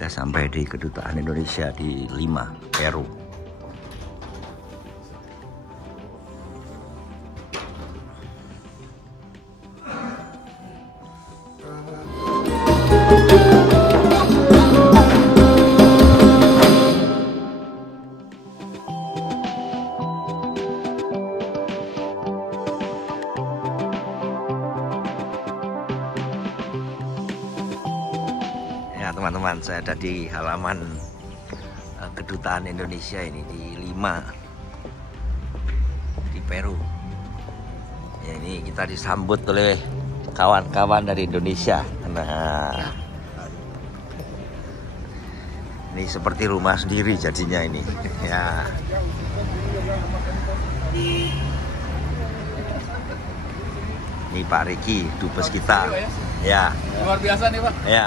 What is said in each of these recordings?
Kita sampai di Kedutaan Indonesia di Lima, Peru. Ya teman-teman, saya ada di halaman Kedutaan Indonesia ini di Lima, di Peru. Ya, ini kita disambut oleh kawan-kawan dari Indonesia. Nah, ini seperti rumah sendiri jadinya ini. Ya. Ini Pak Riki, dubes kita. Ya. Luar biasa nih Pak. Ya.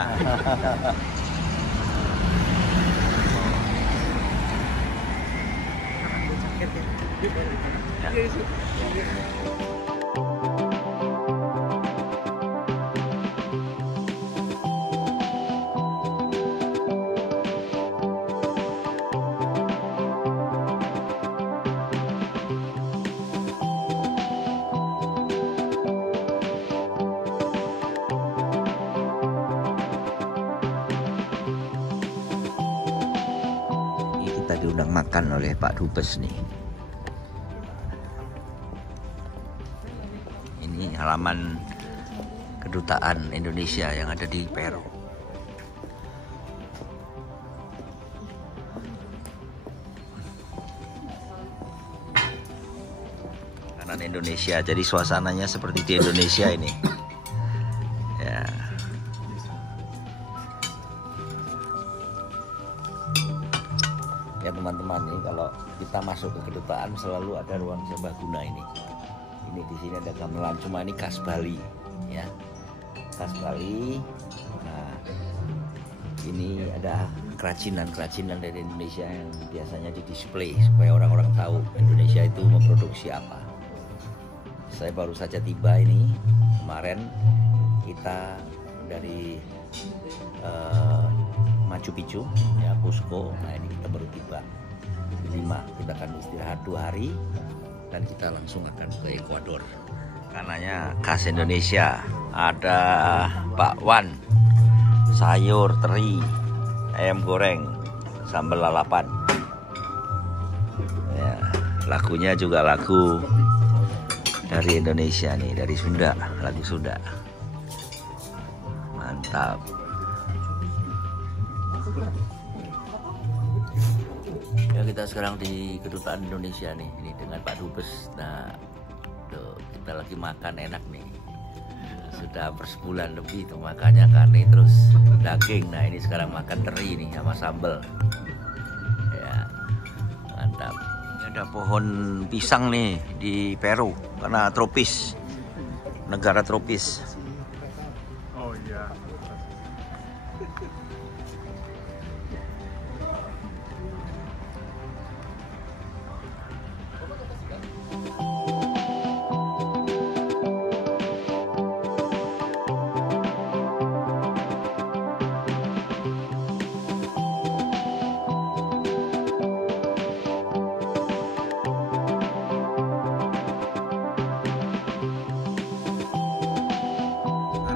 Kita diundang makan oleh Pak Dubes nih. Ini halaman Kedutaan Indonesia yang ada di Peru. Kanan Indonesia, jadi suasananya seperti di Indonesia ini. Ya. Ya teman-teman, ini kalau kita masuk ke kedutaan selalu ada ruang serbaguna ini. Ini di sini ada gamelan, cuma ini khas Bali, ya, khas Bali. Nah, ini ada kerajinan dari Indonesia yang biasanya didisplay supaya orang-orang tahu Indonesia itu memproduksi apa. Saya baru saja tiba ini kemarin, kita dari Machu Picchu, ya, Cusco. Nah ini kita baru tiba di Lima. Kita akan istirahat 2 hari dan kita langsung akan ke Ekuador. Makanannya khas Indonesia, ada bakwan, sayur teri, ayam goreng, sambal lalapan. Ya, lagunya juga lagu dari Indonesia nih, dari Sunda, lagu Sunda. Mantap. Ya, kita sekarang di Kedutaan Indonesia nih, ini dengan Pak Dubes. Nah, tuh, kita lagi makan enak nih. Sudah bersebulan lebih tuh makannya karne terus daging. Nah, ini sekarang makan teri nih sama sambal. Ya, mantap. Ini ada pohon pisang nih di Peru karena tropis, negara tropis. Oh iya.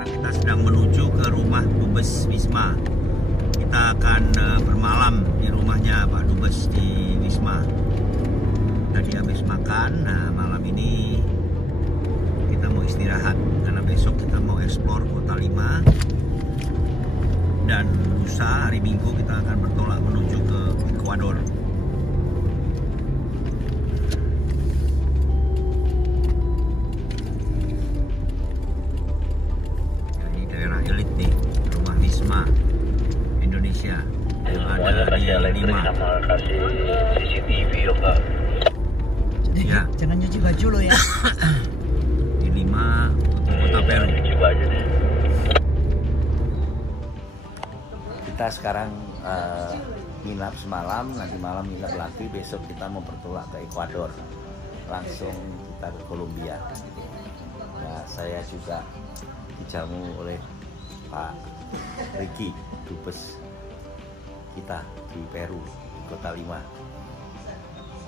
Kita sedang menuju ke rumah Dubes Wisma. Kita akan bermalam di rumahnya Pak Dubes di Wisma. Tadi habis makan, nah malam ini kita mau istirahat karena besok kita mau eksplor kota Lima. Dan lusa hari Minggu kita akan bertolak menuju ke Ekuador. Elit nih, rumah Wisma Indonesia yang ada di Lima. Sama kasih CCTV ya Pak. Ya. Jangan nyuci baju lo ya. Di Lima, kota Peru. Coba aja deh. Kita sekarang nginap semalam, nanti malam nginap lagi, besok kita mau bertolak ke Ekuador. Langsung kita ke Kolombia. Nah, saya juga dijamu oleh Pak Riki, Dubes kita di Peru, di Kota Lima.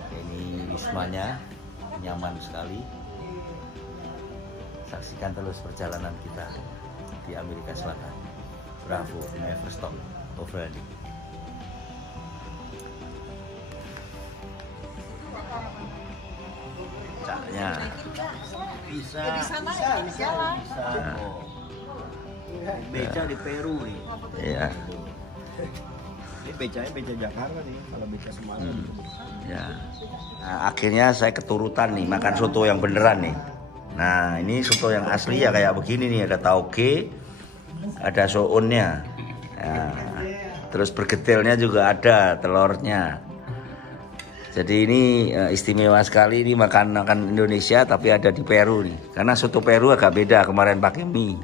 Ini wismanya, nyaman sekali. Saksikan terus perjalanan kita di Amerika Selatan. Bravo, never stop overlanding. Caknya Bisa. Beca di Peru nih. ya, Ini becanya beca Jakarta nih, kalau beca Semarang. ya. Nah, akhirnya saya keturutan nih makan soto yang beneran nih. Nah, ini soto yang asli ya kayak begini nih, ada tauge, ada sounnya. Nah, terus bergetilnya juga ada, telurnya. Jadi ini istimewa sekali, ini makan Indonesia tapi ada di Peru nih. Karena soto Peru agak beda, kemarin pakai mie.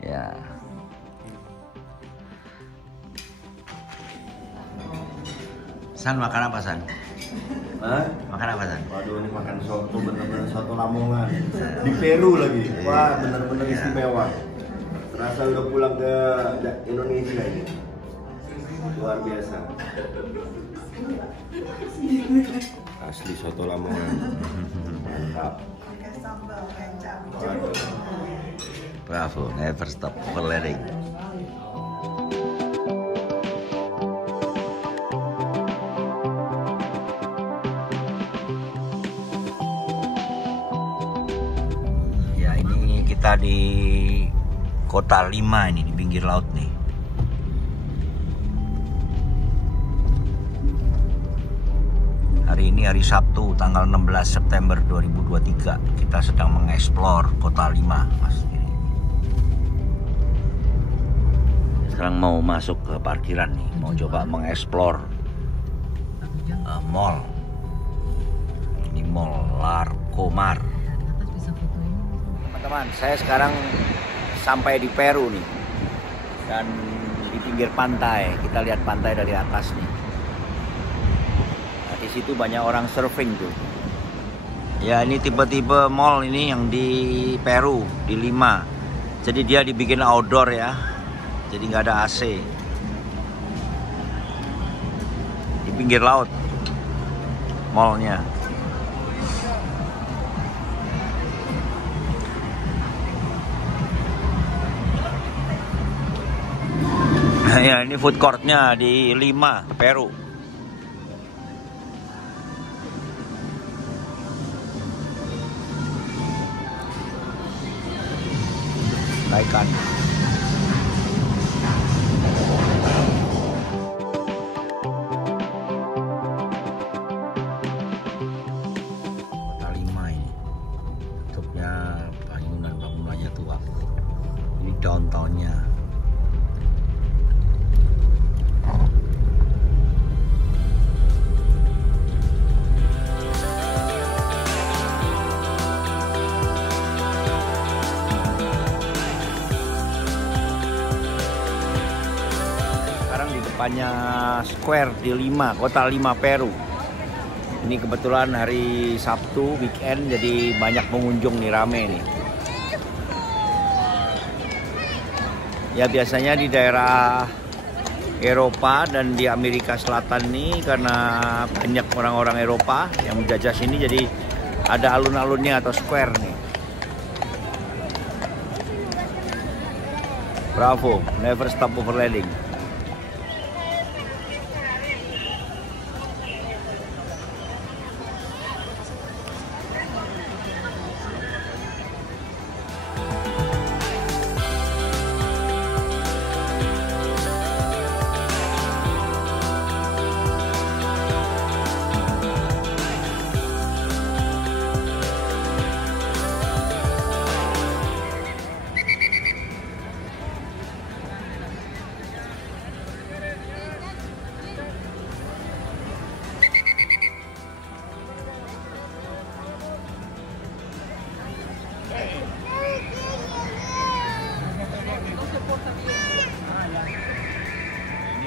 Ya. San makan apa, San? Hah? Makan apa, San? Waduh, ini makan soto bener-bener soto Lamongan. Di Peru lagi. Wah, bener-bener istimewa. Rasa udah pulang ke Indonesia ini. Luar biasa. Asli soto Lamongan. Mantap. Waduh. Bravo, never stop overlanding. Ya, ini kita di Kota Lima ini, di pinggir laut nih. Hari ini hari Sabtu, tanggal 16 September 2023. Kita sedang mengeksplor Kota Lima, Mas. Sekarang mau masuk ke parkiran nih, mau coba mengeksplor mall. Ini Mall Larcomar. Teman-teman, saya sekarang sampai di Peru nih, dan di pinggir pantai. Kita lihat pantai dari atas nih. Nah, di situ banyak orang surfing tuh. Ya, ini tipe-tipe mall ini yang di Peru, di Lima. Jadi dia dibikin outdoor ya. Jadi nggak ada AC. Di pinggir laut mallnya. Ya, ini food courtnya di Lima, Peru. Ikan. Kota Lima ini, bentuknya bangunannya tua. Ini downtownnya. Depannya Square di Lima, Kota Lima, Peru. Ini kebetulan hari Sabtu, weekend, jadi banyak pengunjung nih, rame nih. Ya biasanya di daerah Eropa dan di Amerika Selatan nih, karena banyak orang-orang Eropa yang menjajah sini, jadi ada alun-alunnya atau square nih. Bravo, never stop overlanding.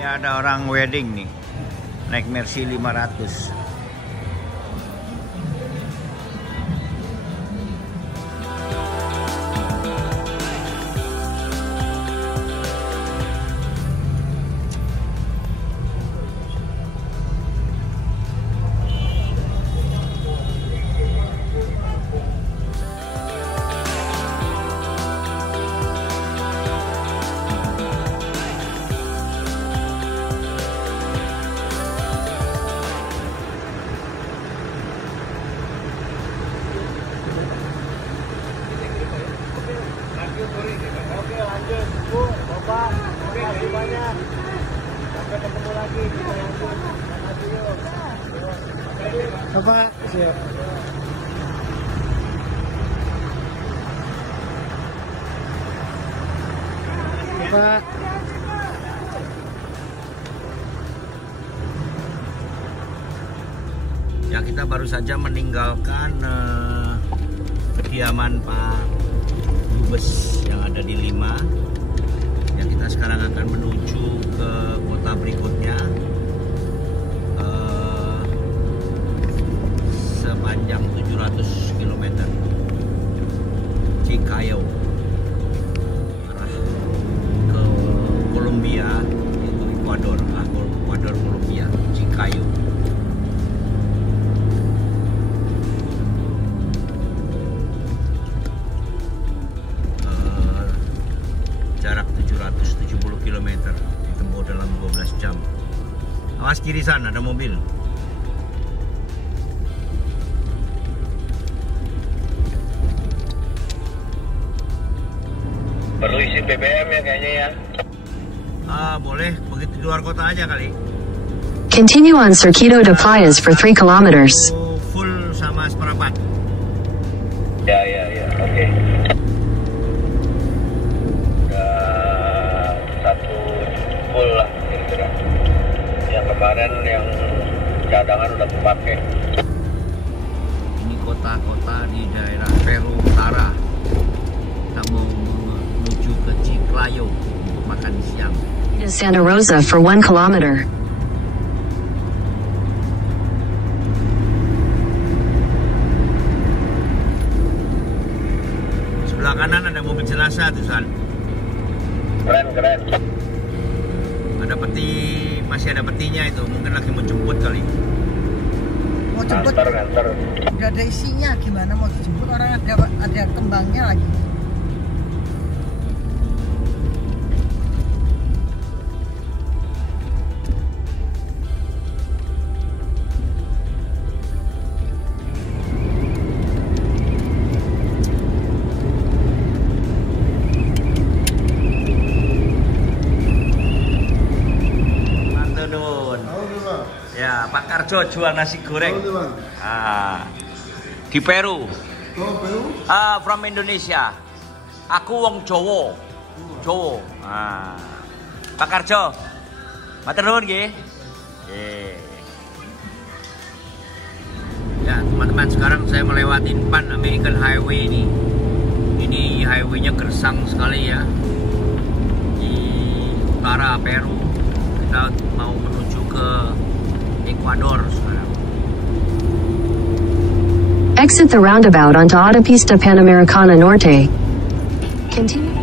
Ini ada orang wedding nih, naik Mercy 500. Oke, lanjut. Bu, Bapak, terima kasih banyak. Sampai ketemu lagi. Kita lanjut. Makasih yuk. Bapak, siap. Bapak. Ya, kita baru saja meninggalkan kediaman Pak Dubes yang ada di Lima. Ya, kita sekarang akan menuju ke kota berikutnya sepanjang 700 km, Chiclayo, arah ke Kolombia, itu Ekuador, Kolombia, Chiclayo. Jarak 770 km ditempuh dalam 12 jam. Awas kiri sana, ada mobil. Perlu isi BBM ya kayaknya ya. Boleh, begitu di luar kota aja kali. Continue on Cerquito de Playas for 3 kilometers. Full sama seperempat. Ya, oke. Satu full lah kira-kira. Yang kemarin yang cadangan udah kepake. Ini kota-kota di daerah Peru Utara. Kita mau menuju ke Chiclayo untuk makan siang. Santa Rosa for 1 kilometer. Sebelah kanan ada mobil jenazah tuh, San. Keren. Ada peti, masih ada petinya itu, mungkin lagi mau jemput kali. Mau jemput? Nganter. Udah ada isinya, gimana mau dijemput, orang ada kembangnya lagi. Ya, Pak Karjo jual nasi goreng. Di Peru. Oh, Peru? From Indonesia. Aku wong Jowo. Jowo. Pak Karjo. Matur nuwun nggih. Ya, teman-teman, sekarang saya melewati Pan American Highway ini. Ini highway-nya gersang sekali ya. Di utara Peru. Kita mau menuju ke Ekuador sekarang. Exit the roundabout onto Autopista Panamericana Norte. Continue.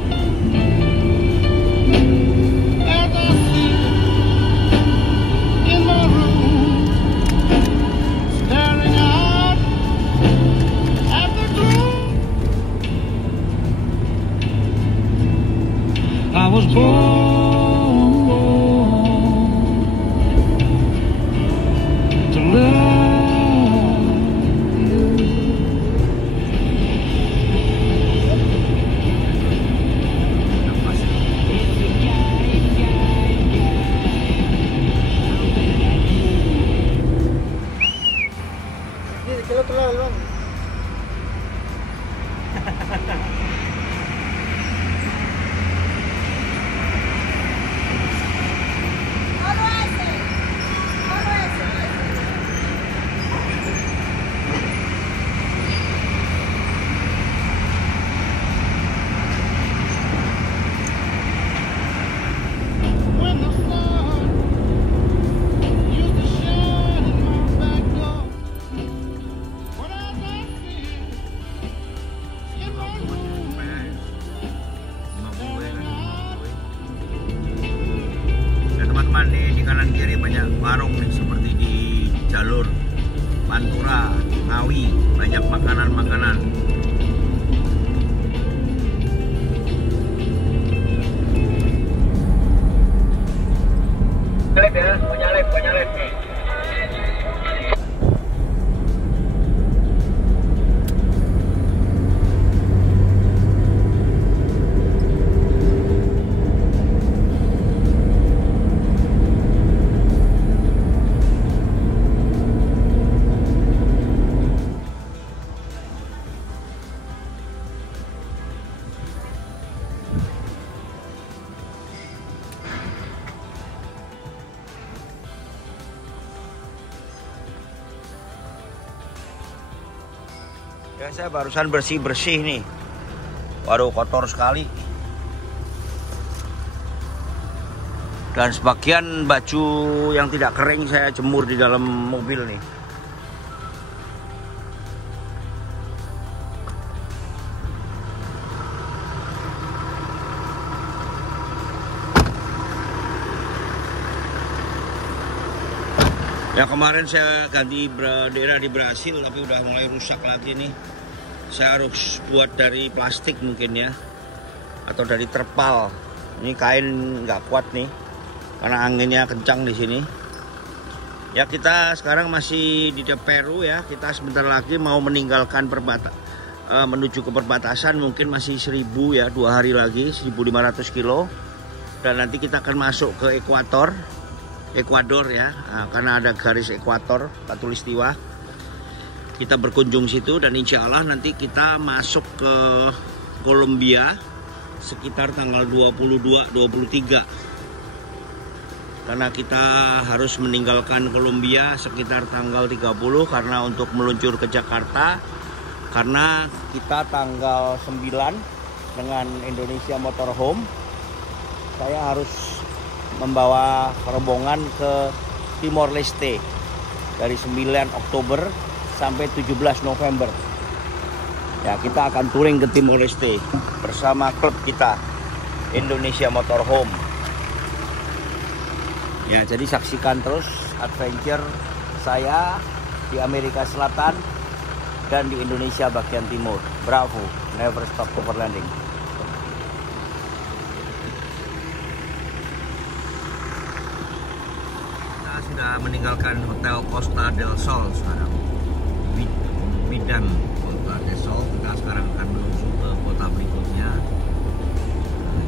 I was born to love you. Ini kilo telur, Bang. When the sun used to shine in my back door, what I see in my room, Ya teman-teman, di kanan kiri banyak warung nih, seperti di jalur Pantura, Ngawi, banyak makanan-makanan. Nyalip ya, mau nyalip nih. Ya, saya barusan bersih-bersih nih. Waduh, kotor sekali. Dan sebagian baju yang tidak kering saya jemur di dalam mobil nih. Ya, kemarin saya ganti daerah di Brasil tapi udah mulai rusak lagi nih. Saya harus buat dari plastik mungkin ya, atau dari terpal. Ini kain nggak kuat nih karena anginnya kencang di sini. Ya, kita sekarang masih di Peru ya. Kita sebentar lagi mau meninggalkan menuju ke perbatasan, mungkin masih 1000 ya, 2 hari lagi 1500 kilo. Dan nanti kita akan masuk ke Ekuador ya, karena ada garis ekuator khatulistiwa. Kita berkunjung situ dan insya Allah nanti kita masuk ke Kolombia sekitar tanggal 22-23. Karena kita harus meninggalkan Kolombia sekitar tanggal 30 karena untuk meluncur ke Jakarta. Karena kita tanggal 9 dengan Indonesia Motorhome, saya harus membawa rombongan ke Timor Leste dari 9 Oktober sampai 17 November. Ya, kita akan touring ke Timor Leste bersama klub kita Indonesia Motorhome. Ya, jadi saksikan terus adventure saya di Amerika Selatan dan di Indonesia bagian timur. Bravo, never stop overlanding. Sudah meninggalkan Hotel Costa del Sol sekarang, Bidang Costa del Sol. Kita sekarang akan menuju ke kota berikutnya,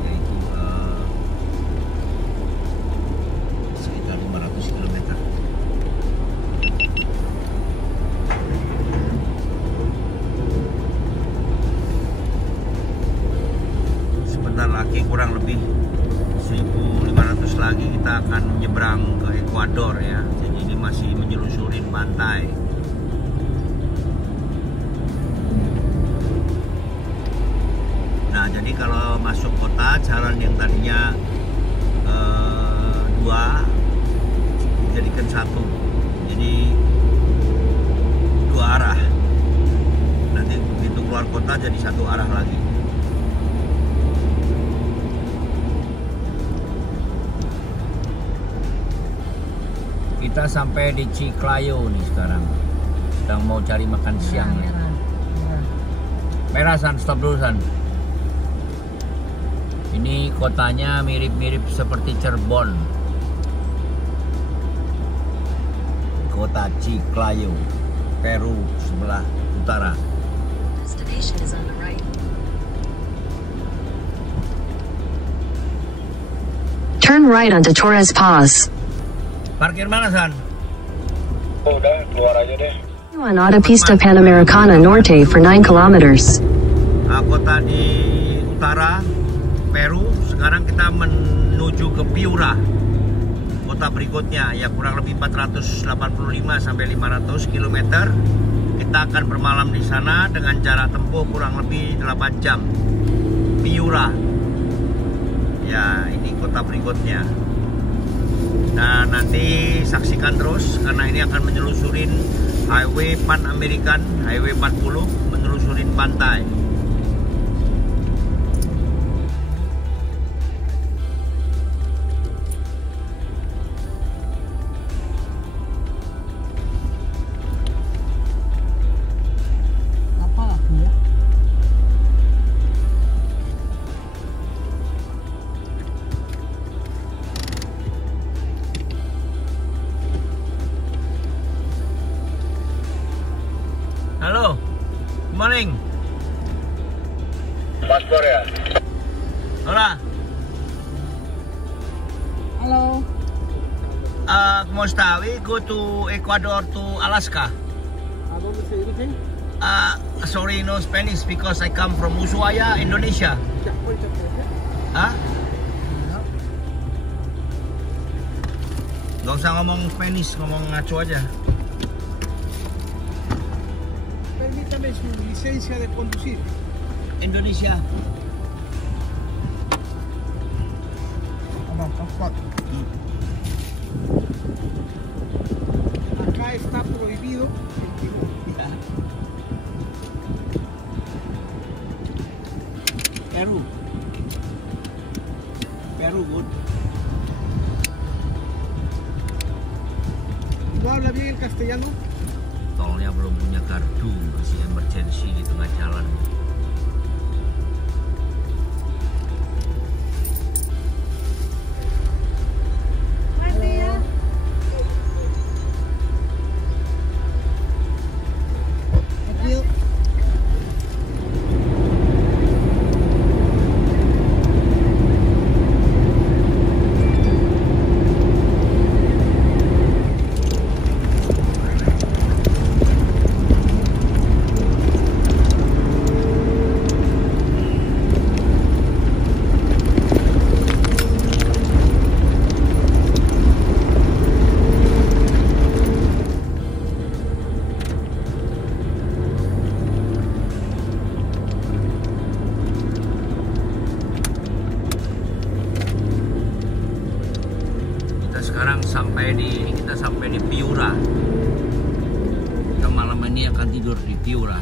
yaitu sekitar 500 km. Sebentar lagi, kurang lebih 1500 lagi kita akan menyeberang ke Ekuador ya. Jadi ini masih menyelusurin pantai. Nah, jadi kalau masuk kota, jalan yang tadinya 2 dijadikan 1. Jadi 2 arah. Nanti begitu keluar kota jadi 1 arah lagi. Kita sampai di Chiclayo nih sekarang. Sedang mau cari makan siang. Merah San, stop dulu San. Ini kotanya mirip-mirip seperti Cirebon. Kota Chiclayo, Peru sebelah utara. Station is on the right. Turn right onto Torres Paz. Parkir mana San? Oh, udah keluar aja deh. On Autopista Panamericana Norte for 9 kilometers. Nah, kota di utara Peru. Sekarang kita menuju ke Piura, kota berikutnya ya, kurang lebih 485 sampai 500 km. Kita akan bermalam di sana dengan jarak tempuh kurang lebih 8 jam. Piura. Ya, ini kota berikutnya. Nah, nanti saksikan terus karena ini akan menyelusurin Highway Pan American, Highway 40, menelusurin pantai. Apa lagi ya? Halo, good morning. Paspor ya? Hola, Halo. ¿cómo está? We go to Ecuador to Alaska. Sorry, no Spanish because I come from Ushuaia, Indonesia. Hah? Gak usah ngomong Spanish, ngomong ngaco aja. Permítame su licencia de conducir. Indonesia. Acá está prohibido. Peru. Peru, good. ¿No habla bien el castellano? Tolnya belum punya kartu, masih emergency di tengah jalan. Kita sampai di Piura. Kita malam ini akan tidur di Piura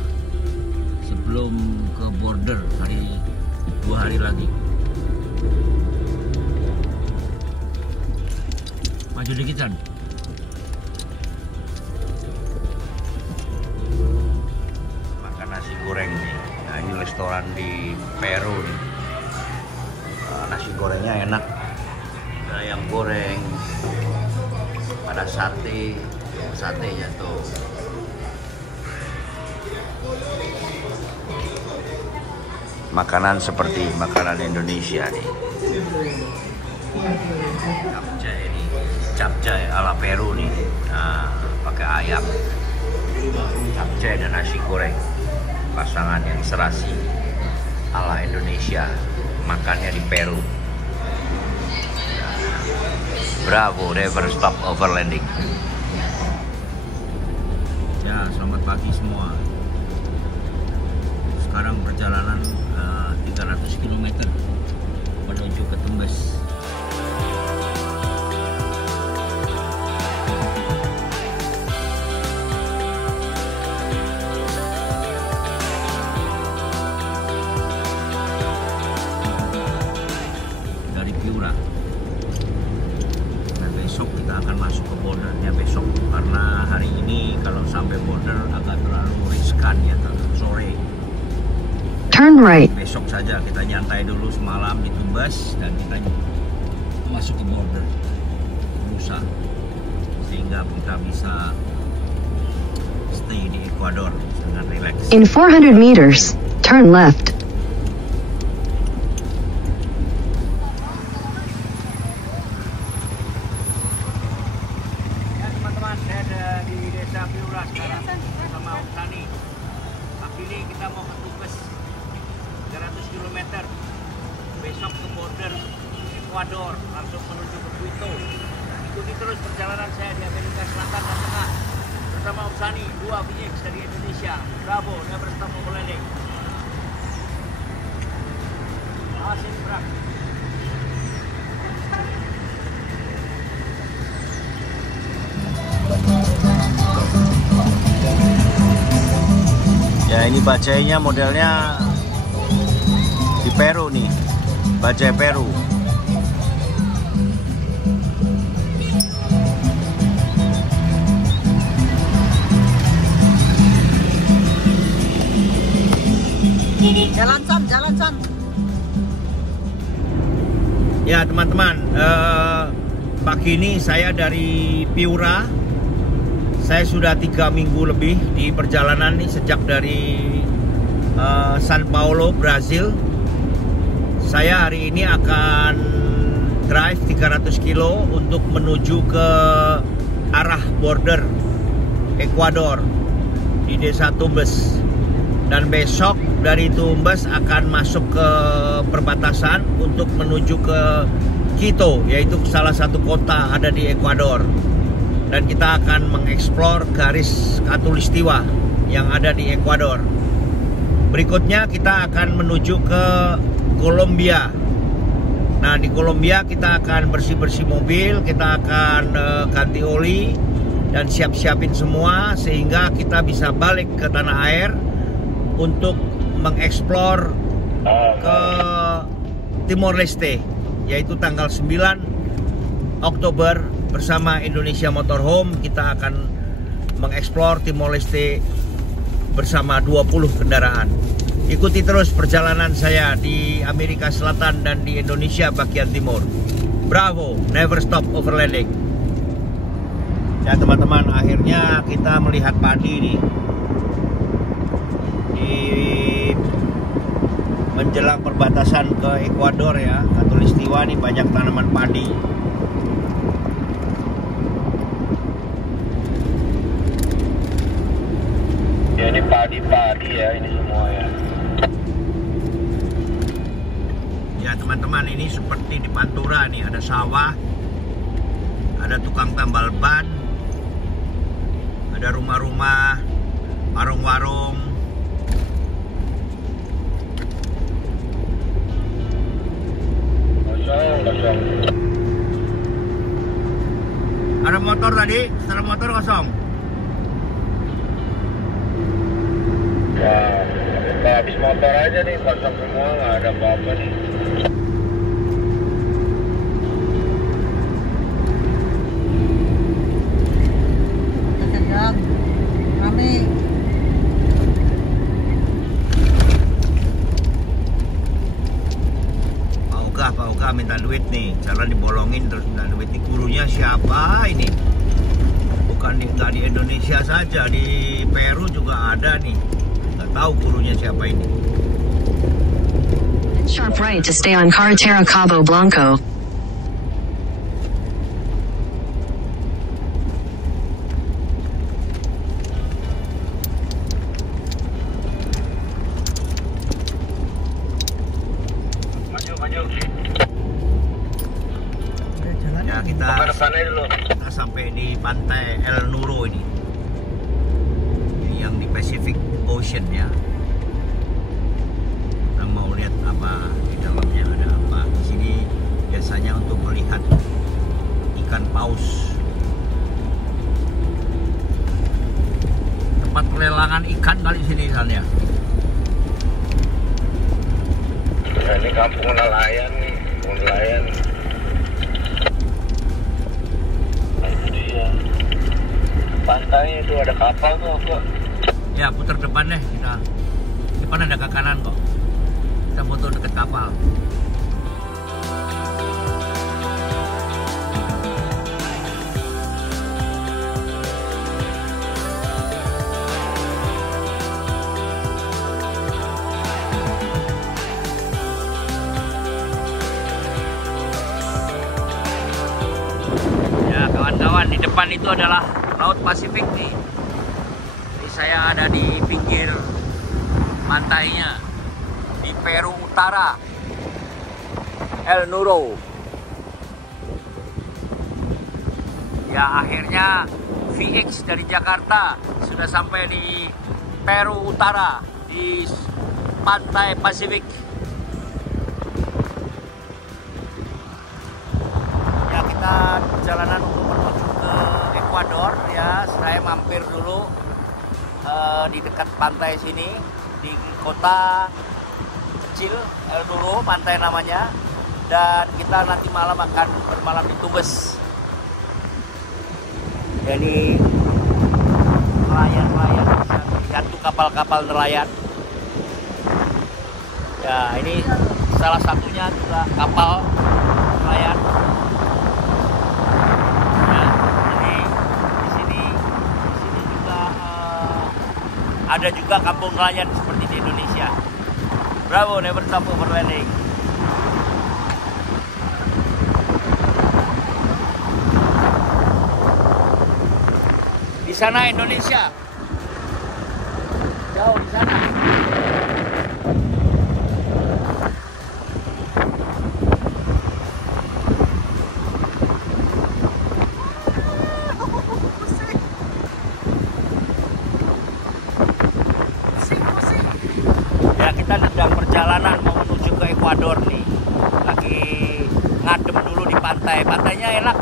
sebelum ke border 2 hari lagi. Maju dikit kan. Makan nasi goreng nih. Nah, ini restoran di Peru nih. Nasi gorengnya enak. Ada ayam goreng, ada satenya tuh. Makanan seperti makanan Indonesia nih. Capcay ala Peru nih. Nah, pakai ayam. Capcay dan nasi goreng. Pasangan yang serasi ala Indonesia. Makannya di Peru. Bravo, never stop overlanding. Ya, selamat pagi semua. Sekarang perjalanan 300 km menuju ke Tumbes. Dari Piura. Besok kita akan masuk ke bordernya besok, karena hari ini kalau sampai border agak terlalu riskan ya, sore. Turn right. Besok saja kita nyantai dulu semalam di Tumbes dan kita masuk ke border Nusa, sehingga kita bisa stay di Ecuador dengan relax. In 400 meters, turn left. Saya ada di desa Piura sekarang sama Om Sani. Pagi ini kita mau ke Tumbes 300 km. Besok ke border Ecuador, langsung menuju ke Quito. Ikuti terus perjalanan saya di Amerika Selatan dan Tengah bersama Om Sani, 2 Phoenix dari Indonesia. Bravo, never stop overlanding. Asin berat. Ya, ini bajainya modelnya di Peru nih, bajai Peru. Jalan Son. Ya teman-teman, pagi ini saya dari Piura. Saya sudah 3 minggu lebih di perjalanan nih, sejak dari San Paulo, Brazil. Saya hari ini akan drive 300 kilo untuk menuju ke arah border Ecuador di desa Tumbes. Dan besok dari Tumbes akan masuk ke perbatasan untuk menuju ke Quito, yaitu salah satu kota ada di Ecuador. Dan kita akan mengeksplor garis khatulistiwa yang ada di Ekuador. Berikutnya kita akan menuju ke Kolombia. Nah, di Kolombia kita akan bersih-bersih mobil, kita akan ganti oli dan siap-siapin semua sehingga kita bisa balik ke tanah air untuk mengeksplor ke Timor Leste, yaitu tanggal 9 Oktober bersama Indonesia Motorhome. Kita akan mengeksplor Timor Leste bersama 20 kendaraan. Ikuti terus perjalanan saya di Amerika Selatan dan di Indonesia bagian timur. Bravo, never stop overlanding. Ya teman-teman, akhirnya kita melihat padi nih. Di menjelang perbatasan ke Ekuador ya, Khatulistiwa nih banyak tanaman padi. Ya, ini padi-padi ya, ini semua ya. Ya teman-teman, ini seperti di Pantura nih, ada sawah, ada tukang tambal ban, ada rumah-rumah, warung-warung. Kosong. Ada motor tadi, setelah motor kosong. Wah, udah habis motor aja nih, kosong semua, nggak ada apa-apa nih. Sedang rame. Pak Oga minta duit nih, jalan dibolongin terus minta duit. Nih gurunya siapa ini? Bukan nggak di Indonesia saja, di Peru juga ada nih. Nggak tahu gurunya siapa ini. Sharp right to stay on Carretera Cabo Blanco. Maju. Ya kita Dulu. sampai di pantai El Nuro ini. Ini yang di Pacific Ocean ya. Kita mau lihat apa di dalamnya, ada apa. Di sini biasanya untuk melihat ikan paus. Tempat pelelangan ikan kali sini misalnya. Nah, ini kampung nelayan nih, nelayan. Pantainya itu ada kapal tuh apa? Ya putar depan deh kita. Depan ada ke kanan kok. Kita foto deket kapal. Ya kawan-kawan, di depan itu adalah Laut Pasifik nih. Jadi saya ada di pinggir pantainya di Peru Utara, El Nuro. Ya akhirnya VX dari Jakarta sudah sampai di Peru Utara di pantai Pasifik. Ya kita perjalanan untuk menuju ke Ekuador ya. Saya mampir dulu di dekat pantai sini, di kota kecil El Nuro, pantai namanya. Dan kita nanti malam akan bermalam di Tumbes. Jadi nelayan-nelayan bisa lihat tuh kapal-kapal nelayan. Ya ini salah satunya juga kapal nelayan. Ya, jadi di sini juga ada juga kampung nelayan seperti di Indonesia. Bravo, never stop overlanding. Di sana Indonesia, jauh di sana. Ekuador nih. Lagi ngadem dulu di pantai. Pantainya enak,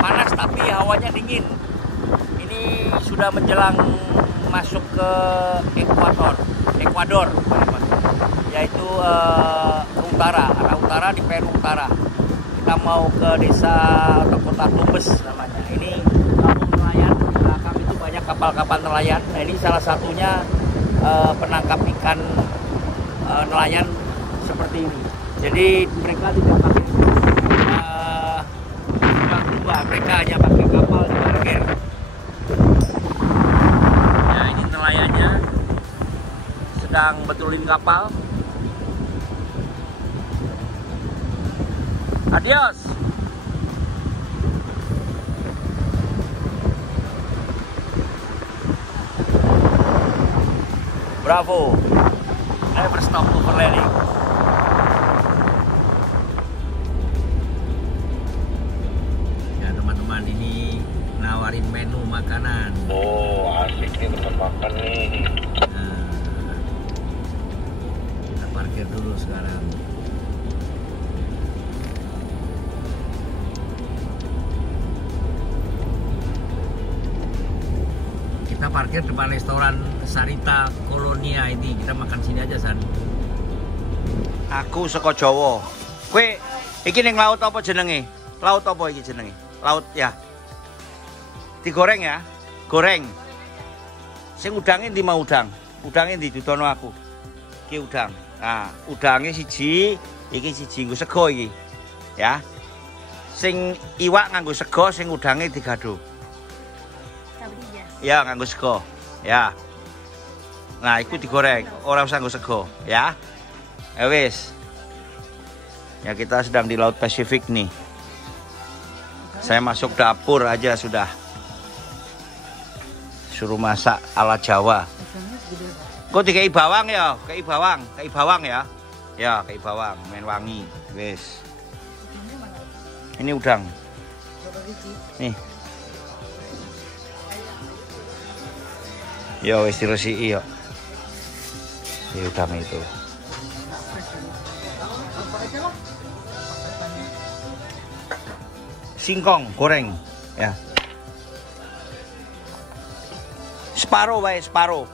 panas tapi hawanya dingin. Ini sudah menjelang masuk ke Ekuador, yaitu ke utara, arah utara di Peru Utara. Kita mau ke desa atau kota Tumbes namanya. Ini kampung nelayan. Di belakang itu banyak kapal-kapal nelayan. Nah, ini salah satunya penangkap ikan nelayan seperti ini. Jadi mereka tidak pakai kubah, mereka hanya pakai kapal di parkir. Ya, ini nelayannya sedang betulin kapal. Adios. Bravo. Never stop overlanding. Ya teman-teman, ini nawarin menu makanan. Oh, asik nih tempat makan nih. Nah, kita parkir dulu sekarang. Kita parkir depan restoran Sarita Kolonia ini. Kita makan sini aja, San. Aku saka Jawa. Kowe iki ning laut apa jenenge? Laut apa iki jenenge? Laut ya. Digoreng ya? Goreng. Sing udange ndi mau udang? Udange ndi dudono aku? Iki udang. Nah, udange siji, iki siji nggo sego iki. Ya. Sing iwak nganggo sego, sing udange digado. Ya, nganggo sego. Ya. Nah, iku digoreng, ora usah nganggo sego, ya. Wis. Ya, kita sedang di Laut Pasifik nih. Saya masuk dapur aja sudah. Suruh masak ala Jawa. Kok dikai bawang ya? Kei bawang ya. Ya, kei bawang, main wangi. Wis. Ini udang. Nih. Ya wis diresiki ya. Di udang itu. Singkong goreng ya. Separo wae, separo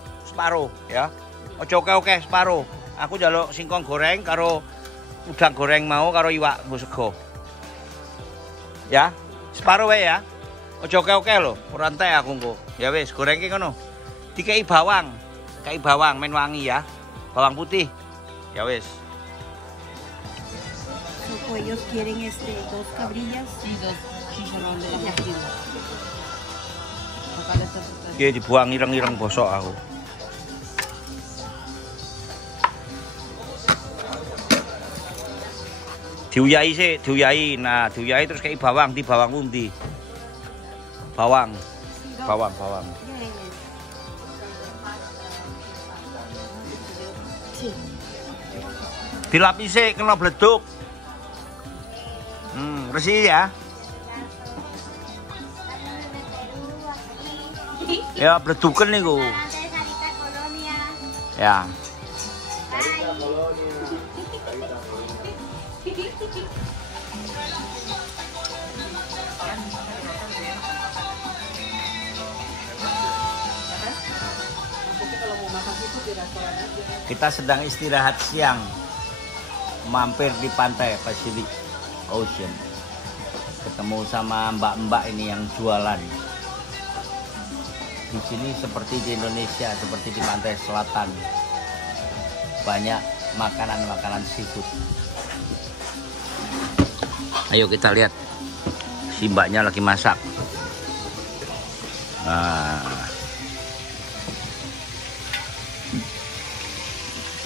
ya. Ojo oke separo. Aku njaluk singkong goreng karo udang goreng mau karo iwak nggo sego. Ya, separo wae ya. Ojo oke lho, ora entek aku engko. Ya wis, gorengke ngono. Dikei bawang men wangi ya. Bawang putih. Ya wis. Ellos quieren dos cabrillas y dos chicharrón de la partida. Oke, dibuang ireng-ireng bosok aku. Diuyai sih, diuyai. Nah, diuyai terus kei bawang, di bawang pundi. Bawang. Dilapisi kena bleduk. Bersih ya. Ya bleduken niku. Ya. Kita sedang istirahat siang, mampir di pantai Pacific Ocean. Ketemu sama mbak-mbak ini yang jualan. Di sini seperti di Indonesia, seperti di pantai selatan, banyak makanan-makanan seafood. Ayo kita lihat, si mbaknya lagi masak. Nah,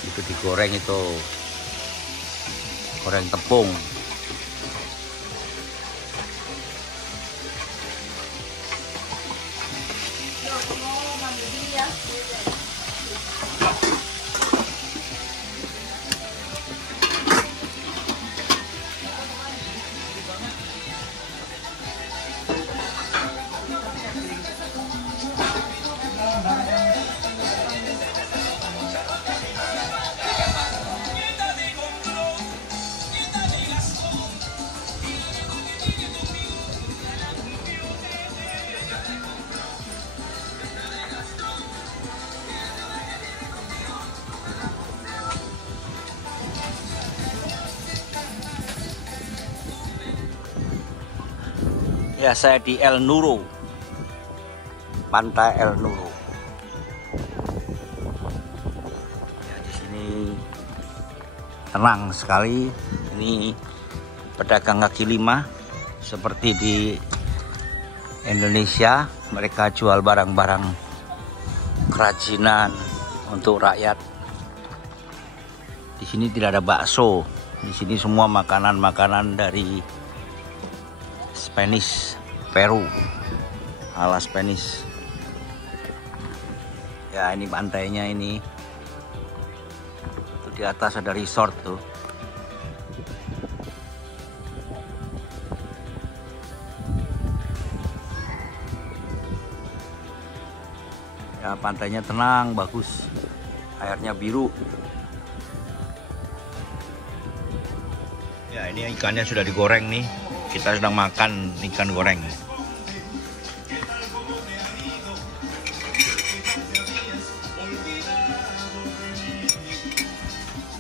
itu digoreng itu, goreng tepung. Ya, saya di El Nuro, Pantai El Nuro. Ya, di sini tenang sekali. Ini pedagang kaki lima seperti di Indonesia. Mereka jual barang-barang kerajinan untuk rakyat. Di sini tidak ada bakso. Di sini semua makanan-makanan dari Spanish, Peru, ala Spanish. Ya, ini pantainya ini. Tuh di atas ada resort tuh. Ya, pantainya tenang, bagus. Airnya biru. Ya, ini ikannya sudah digoreng nih. Kita sedang makan ikan goreng.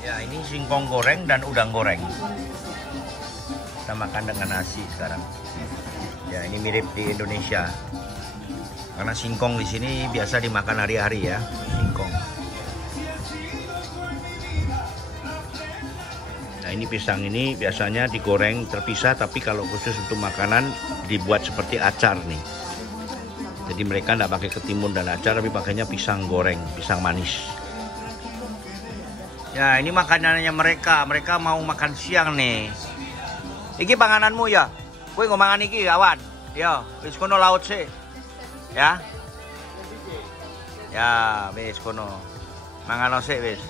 Ya, ini singkong goreng dan udang goreng. Kita makan dengan nasi sekarang. Ya, ini mirip di Indonesia. Karena singkong di sini biasa dimakan hari-hari ya, singkong. Nah, ini pisang ini biasanya digoreng terpisah, tapi kalau khusus untuk makanan dibuat seperti acar nih. Jadi mereka nggak pakai ketimun dan acar, tapi pakainya pisang goreng, pisang manis. Ya, ini makanannya mereka. Mereka mau makan siang nih. Iki pangananmu ya? Kowe nggo mangan iki awan. Ya, wis kono laut sih. Ya. Ya, wis kono. Mangan sik wis.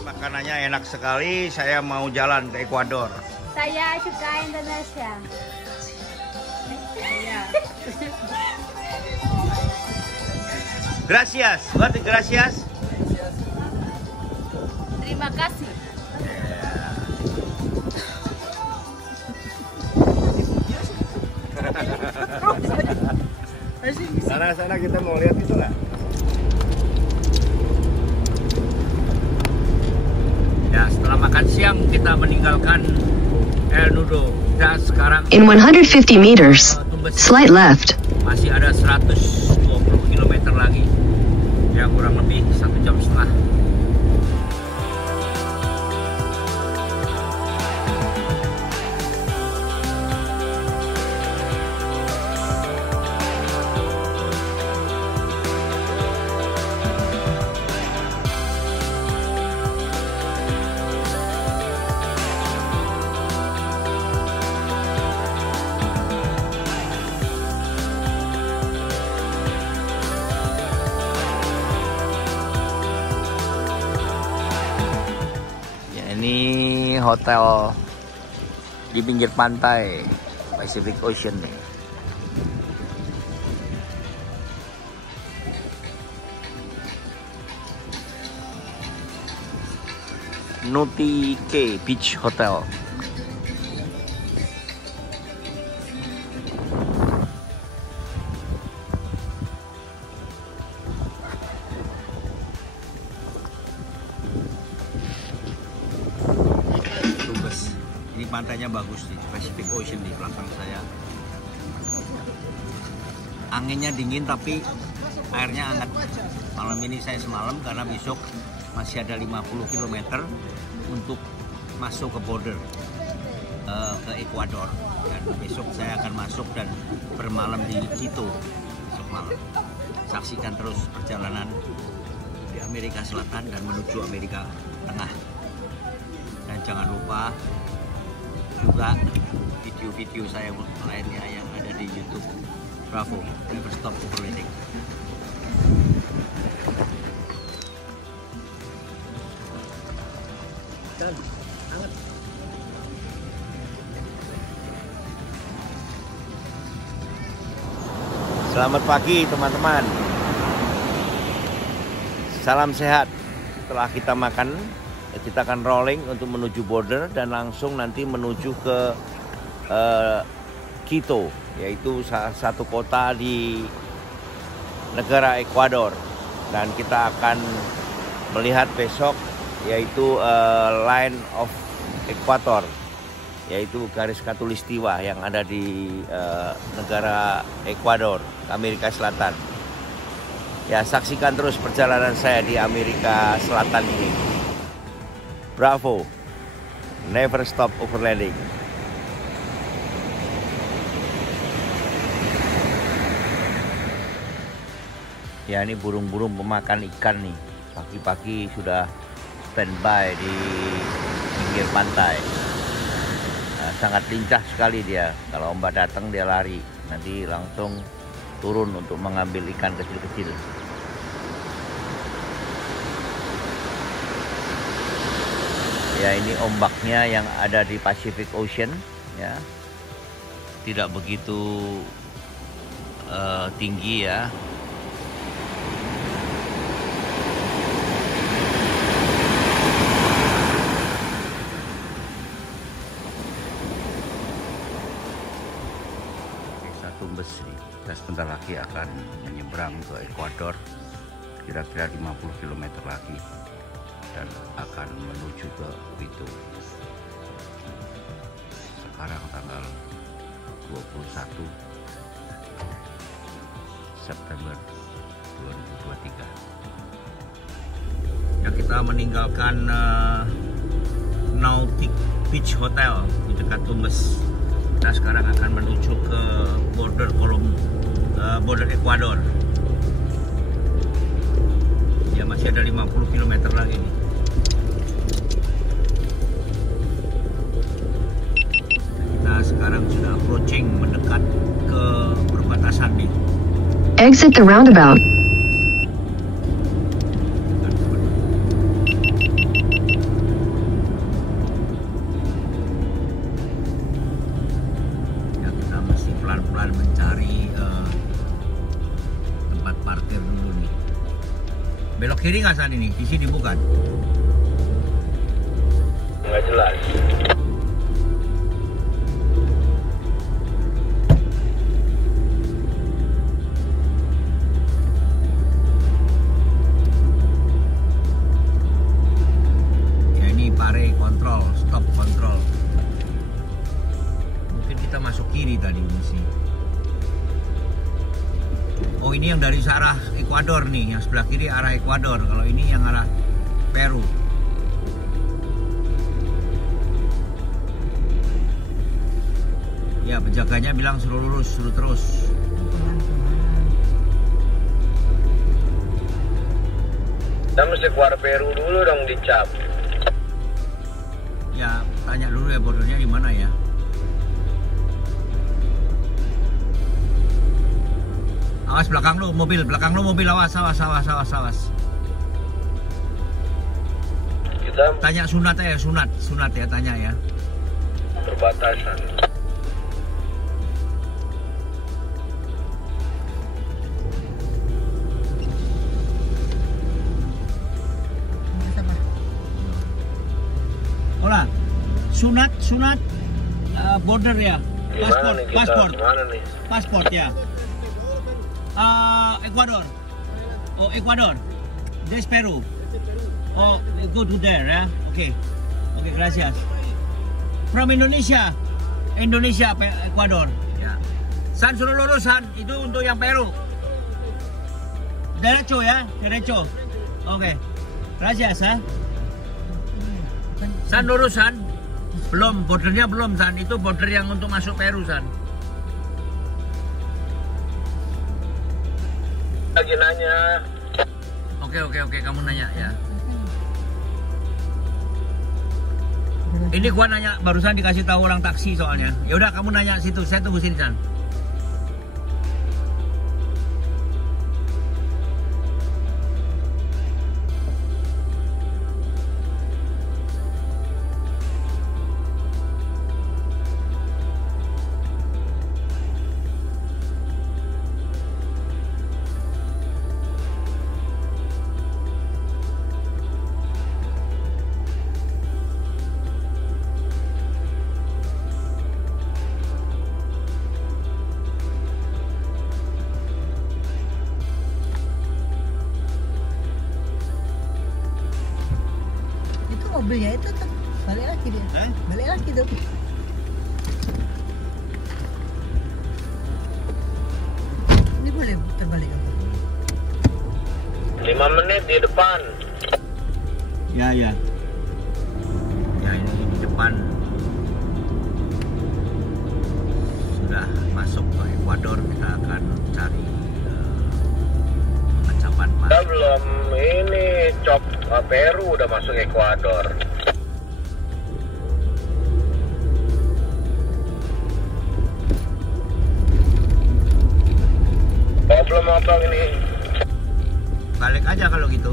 Makanannya enak sekali. Saya mau jalan ke Ekuador. Saya suka Indonesia. Gracias. What gracias? Terima kasih. Sana kita mau lihat itu nggak? Ya, setelah makan siang kita meninggalkan El Nuro. Dan sekarang In 150 meters, slight left. masih ada 120 km lagi. Ya, kurang lebih 1,5 jam. Ini hotel di pinggir pantai Pacific Ocean nih. Nuti K Beach Hotel. Pantainya bagus nih, Pacific Ocean di belakang saya. Anginnya dingin tapi airnya hangat. Malam ini saya semalam karena besok masih ada 50 km untuk masuk ke border ke Ekuador. Dan besok saya akan masuk dan bermalam di Quito besok malam. Saksikan terus perjalanan di Amerika Selatan dan menuju Amerika Tengah. Dan jangan lupa juga video-video saya lainnya yang ada di YouTube. Bravo, never stop operating. Dan hangat. Selamat pagi teman-teman. Salam sehat. Setelah kita makan, kita akan rolling untuk menuju border dan langsung nanti menuju ke Quito, yaitu salah satu kota di negara Ekuador. Dan kita akan melihat besok yaitu Line of ekuator, yaitu garis khatulistiwa yang ada di negara Ekuador, Amerika Selatan. Ya, saksikan terus perjalanan saya di Amerika Selatan ini. Bravo, never stop overlanding. Ya, ini burung-burung pemakan ikan nih. Pagi-pagi sudah standby di pinggir pantai. Nah, sangat lincah sekali dia. Kalau ombak datang dia lari, nanti langsung turun untuk mengambil ikan kecil-kecil. Ya, ini ombaknya yang ada di Pacific Ocean, ya. Tidak begitu tinggi ya. Tumbes nih, kita sebentar lagi akan menyeberang ke Ekuador, kira-kira 50 km lagi, dan akan menuju ke Quito. Sekarang tanggal 21 September 2023. Ya, kita meninggalkan Nautic Beach Hotel di dekat Tumbes. Kita sekarang akan menuju ke border Ekuador. Ya, masih ada 50 km lagi nih. Kita sekarang sudah approaching, mendekat ke perbatasan nih. Exit the roundabout. Pelan-pelan mencari tempat parkir dulu nih. Belok kiri nggak saat ini? Di sini bukan? Nggak jelas. Ya, ini pare kontrol, stop kontrol. Kita masuk kiri tadi misi. Oh, ini yang dari arah Ekuador nih, yang sebelah kiri arah Ekuador. Kalau ini yang arah Peru. Ya, penjaganya bilang suruh lurus, suruh terus. Kita mesti keluar Peru dulu dong, dicap. Ya, tanya dulu ya bordernya di mana ya. Awas belakang lu mobil, awas. Kita Tanya sunat ya, sunat ya, tanya ya. perbatasan. Hola, sunat border ya, paspor ya. Ecuador. Oh, Ecuador. This Peru. Oh, go to there ya. Okay, gracias. From Indonesia, Ecuador. Ya. San suruh lurus, San. Itu untuk yang Peru. Derecho ya, derecho. Oke, gracias ya. San lurus, San. Belum, bordernya belum, San. Itu border yang untuk masuk Peru, San. Lagi nanya. Oke, kamu nanya ya. Ini gua nanya, barusan dikasih tahu orang taksi soalnya. Ya udah, kamu nanya situ, saya tunggu sini, San. Mobilnya itu tuh Balik lagi dia. Balik lagi tuh. Ini boleh terbalik apa? 5 menit di depan. Ya, ya. Ya, ini di depan. Sudah masuk ke Ekuador, kita akan cari pengecapan Kita belum ini cop Peru udah masuk Ekuador. Problem apa ini? Balik aja kalau gitu.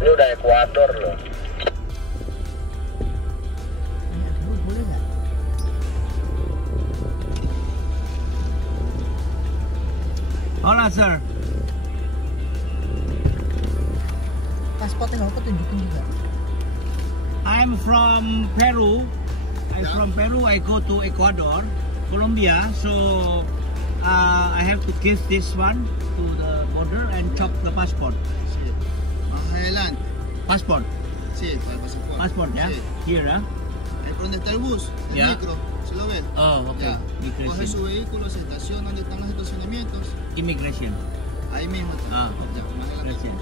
Ini udah Ekuador loh. Boleh nggak? Hola, sir. Pasportnya nggak tunjukin juga. I'm from Peru. From Peru, I go to Ecuador, Colombia. So I have to give this one to the border and chop the passport. Sí. Más adelante. Passport. Sí, para el pasaporte. Passport, ya. Sí. Here, ¿eh? Ahí por donde está el bus, el Ya. micro. ¿Se lo ven? Oh, okay. Ya. Coge Immigration. su vehículo, se estaciona donde están los estacionamientos. Immigration. Ahí mismo está. Ah, ok. Ya, más adelante. Gracias.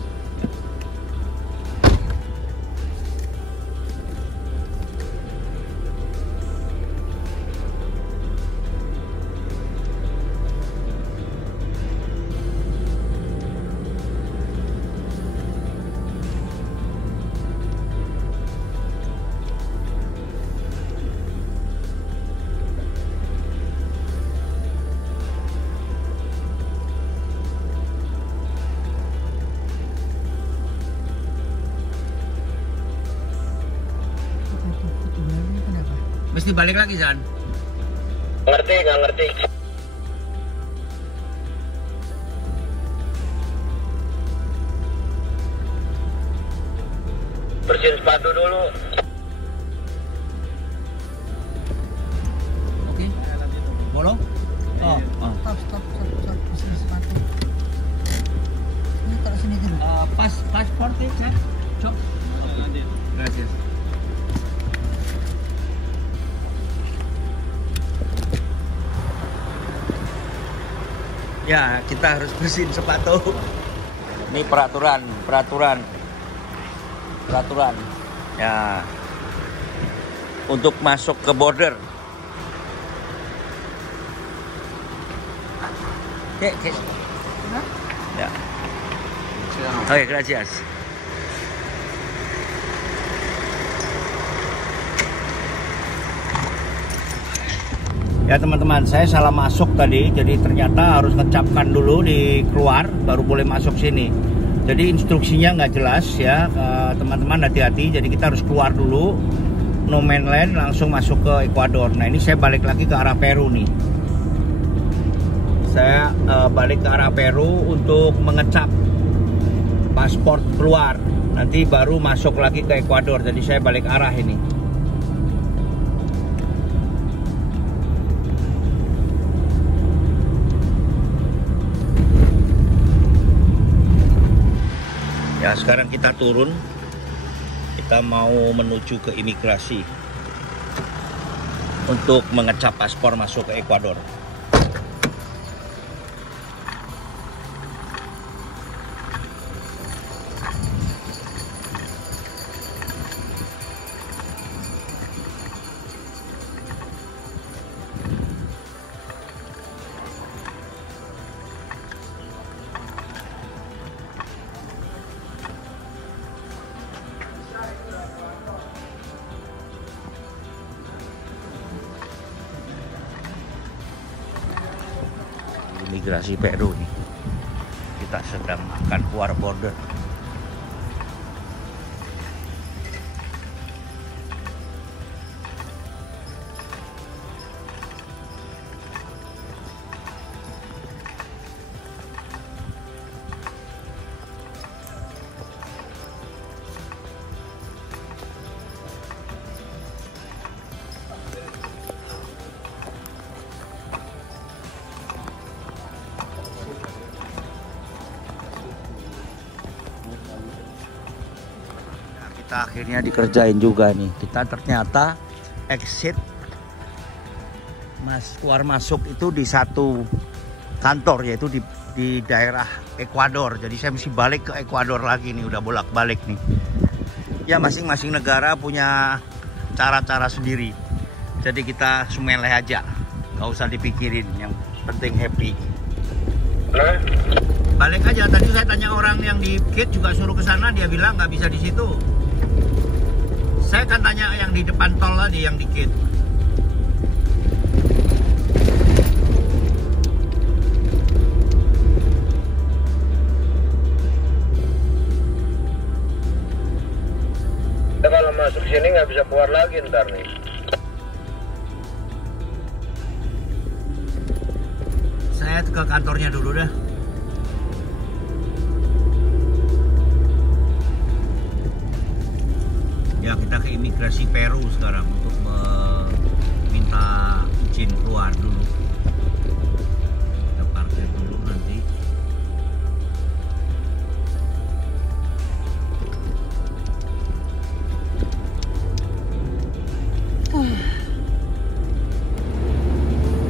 Kenapa? Mesti balik lagi, San. Ngerti nggak ngerti? Bersihin sepatu dulu. Oke. Bolong? Oh, oh. Stop. Sini sepatu. Ini taruh sini dulu. Passport, San. Chop. Gracias. Ya, kita harus bersihin sepatu. Ini peraturan. Ya. Untuk masuk ke border. Oke. Ya. Oke, gracias. Ya teman-teman, saya salah masuk tadi, jadi ternyata harus ngecapkan dulu di keluar baru boleh masuk sini. Jadi instruksinya nggak jelas ya, teman-teman hati-hati. Jadi kita harus keluar dulu, no man land, langsung masuk ke Ekuador. Nah ini saya balik lagi ke arah Peru nih. Saya balik ke arah Peru untuk mengecap paspor keluar. Nanti baru masuk lagi ke Ekuador. Jadi saya balik arah ini. Ya, sekarang kita turun. Kita mau menuju ke imigrasi untuk mengecap paspor masuk ke Ekuador. Imigrasi Peru nih. Kita sedang akan keluar border. kita akhirnya dikerjain juga nih. Kita ternyata exit keluar masuk itu di satu kantor, yaitu di daerah Ekuador. Jadi saya mesti balik ke Ekuador lagi nih, udah bolak-balik nih. Ya masing-masing negara punya cara-cara sendiri. Jadi kita sumeleh aja, nggak usah dipikirin, yang penting happy. Balik aja. Tadi saya tanya orang yang di gate juga suruh ke sana, dia bilang nggak bisa di situ. Saya kan tanya yang di depan tol tadi, yang di gate. Kita kalau masuk sini nggak bisa keluar lagi ntar nih. Saya ke kantornya dulu dah. Ya kita ke imigrasi Peru sekarang untuk meminta izin keluar dulu. Kita parkir dulu nanti.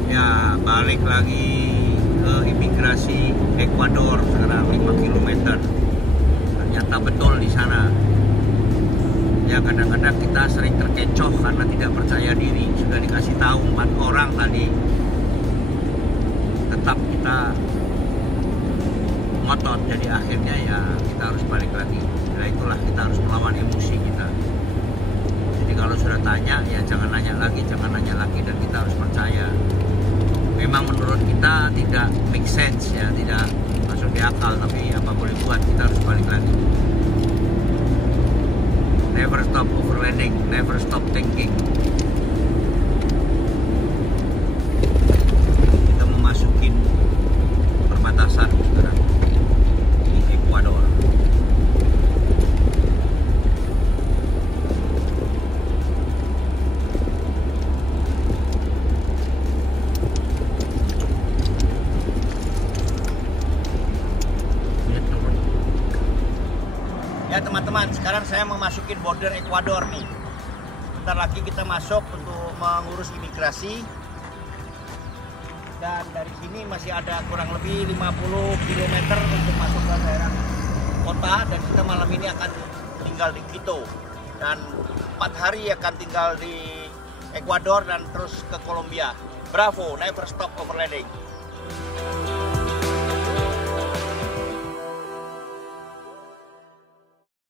Ya balik lagi ke imigrasi Ekuador sekarang 5 km. Ternyata betul di sana. Ya kadang-kadang kita sering terkecoh karena tidak percaya diri. Sudah dikasih tahu 4 orang tadi, tetap kita ngotot. Jadi akhirnya ya kita harus balik lagi. Nah itulah, kita harus melawan emosi kita. Jadi kalau sudah tanya ya jangan nanya lagi dan kita harus percaya. Memang menurut kita tidak make sense ya, tidak masuk di akal, tapi apa boleh buat, kita harus balik lagi. Never stop overlanding, never stop thinking. Kita memasukin perbatasan sekarang di Ekuador. Ya teman-teman, sekarang saya memasukin border Ekuador nih. Bentar lagi kita masuk untuk mengurus imigrasi. Dan dari sini masih ada kurang lebih 50 km untuk masuk ke daerah kota. Dan kita malam ini akan tinggal di Quito. Dan 4 hari akan tinggal di Ekuador dan terus ke Kolombia. Bravo, never stop overlanding.